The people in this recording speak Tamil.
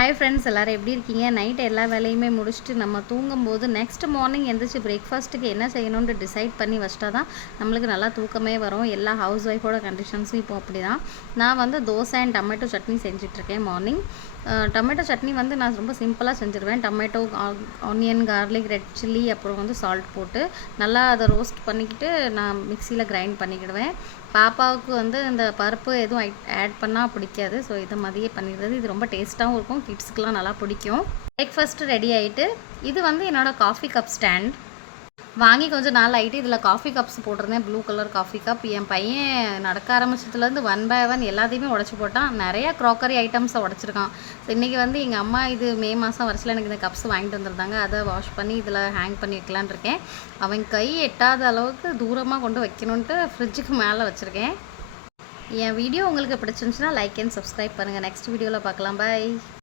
ஹாய் ஃப்ரெண்ட்ஸ், எல்லோரும் எப்படி இருக்கீங்க? நைட் எல்லா வேலையுமே முடிச்சுட்டு நம்ம தூங்கும்போது நெக்ஸ்ட் மார்னிங் எந்திரிச்சு பிரேக்ஃபாஸ்ட்டுக்கு என்ன செய்யணும்னு டிசைட் பண்ணி வச்சிட்டா தான் நம்மளுக்கு நல்லா தூக்கமே வரும். எல்லா ஹவுஸ் ஒய்ஃபோட கண்டிஷன்ஸும் இப்போ அப்படி தான். நான் வந்து தோசை அண்ட் டொமேட்டோ சட்னி செஞ்சிட்ருக்கேன் மார்னிங். டொமேட்டோ சட்னி வந்து நான் ரொம்ப சிம்பிளாக செஞ்சுருவேன். Tomato, onion, garlic, red chilli, அப்புறம் வந்து சால்ட் போட்டு நல்லா அதை ரோஸ்ட் பண்ணிக்கிட்டு நான் மிக்சியில் கிரைண்ட் பண்ணிக்கிடுவேன். பாப்பாவுக்கு வந்து இந்த பருப்பு எதுவும் ஆட் பண்ணால் பிடிக்காது. ஸோ இதை மாதிரியே பண்ணிடுறது. இது ரொம்ப டேஸ்ட்டாகவும் இருக்கும். கிட்ஸுக்கெலாம் நல்லா பிடிக்கும். பிரேக்ஃபாஸ்ட்டு ரெடி ஆகிட்டு, இது வந்து என்னோடய காஃபி கப் ஸ்டாண்ட் வாங்கி கொஞ்சம் நாள் ஆகிட்டு. இதில் காஃபி கப்ஸ் போட்டிருந்தேன், ப்ளூ கலர் காஃபி கப். என் பையன் நடக்க ஆரம்பிச்சதுலேருந்து 1 by 1 எல்லாத்தையுமே உடச்சி போட்டான். நிறையா க்ராக்கரி ஐட்டம்ஸை உடச்சிருக்கான். ஸோ இன்றைக்கி வந்து எங்கள் அம்மா இது மே மாதம் வரிசையில் எனக்கு இந்த கப்ஸ் வாங்கிட்டு வந்துருந்தாங்க. அதை வாஷ் பண்ணி இதில் ஹேங் பண்ணி வைக்கலான் இருக்கேன். அவன் கை எட்டாத அளவுக்கு தூரமாக கொண்டு வைக்கணுன்ட்டு ஃப்ரிட்ஜுக்கு மேலே வச்சுருக்கேன். என் வீடியோ உங்களுக்கு பிடிச்சிருந்துச்சுன்னா லைக் அண்ட் சப்ஸ்கிரைப் பண்ணுங்கள். நெக்ஸ்ட் வீடியோவில் பார்க்கலாம். பை.